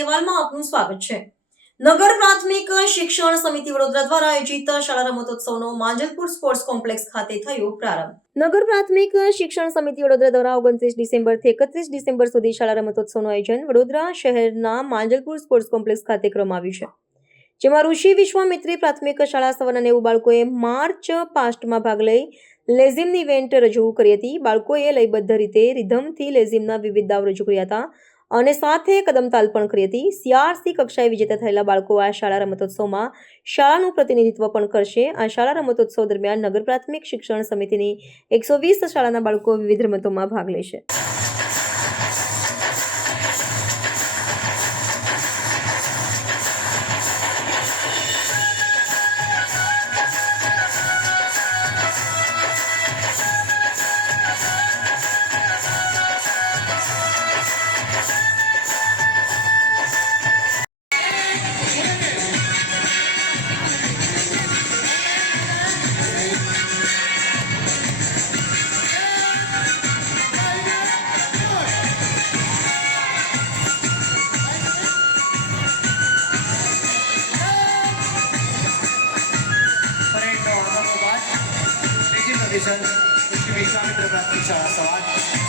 અહેવાલમાં આપનું સ્વાગત છે। નગર પ્રાથમિક શિક્ષણ સમિતિ વડોદરા દ્વારા આયોજિત શાળા રમતોત્સવનો માંજલપુર સ્પોર્ટ્સ કોમ્પ્લેક્સ ખાતે થયો પ્રારંભ। નગર પ્રાથમિક શિક્ષણ સમિતિ વડોદરા દ્વારા 29 ડિસેમ્બરથી 31 ડિસેમ્બર સુધી શાળા રમતોત્સવનું આયોજન વડોદરા શહેરના માંજલપુર સ્પોર્ટ્સ કોમ્પ્લેક્સ ખાતે કરવામાં આવ્યું છે, જેમાં ઋષિ વિશ્વામિત્રી પ્રાથમિક શાળા સવારના 90 બાળકોએ માર્ચ પાસ્ટમાં ભાગ લઈ લેઝિમની ઇવેન્ટ રજૂ કરી હતી। બાળકોએ લયબદ્ધ રીતે રિધમથી લેઝિમના વિવિધ દાવ રજૂ કર્યા હતા અને સાથે કદમતાલ પણ કરી હતી। CRC કક્ષાએ વિજેતા થયેલા બાળકો આ શાળા રમતોત્સવમાં શાળાનું પ્રતિનિધિત્વ પણ કરશે। આ શાળા રમતોત્સવ દરમિયાન નગર પ્રાથમિક શિક્ષણ સમિતિની 120 શાળાના બાળકો વિવિધ રમતોમાં ભાગ લેશે। विश्वामित्र प्राथमिक शाळा सवाल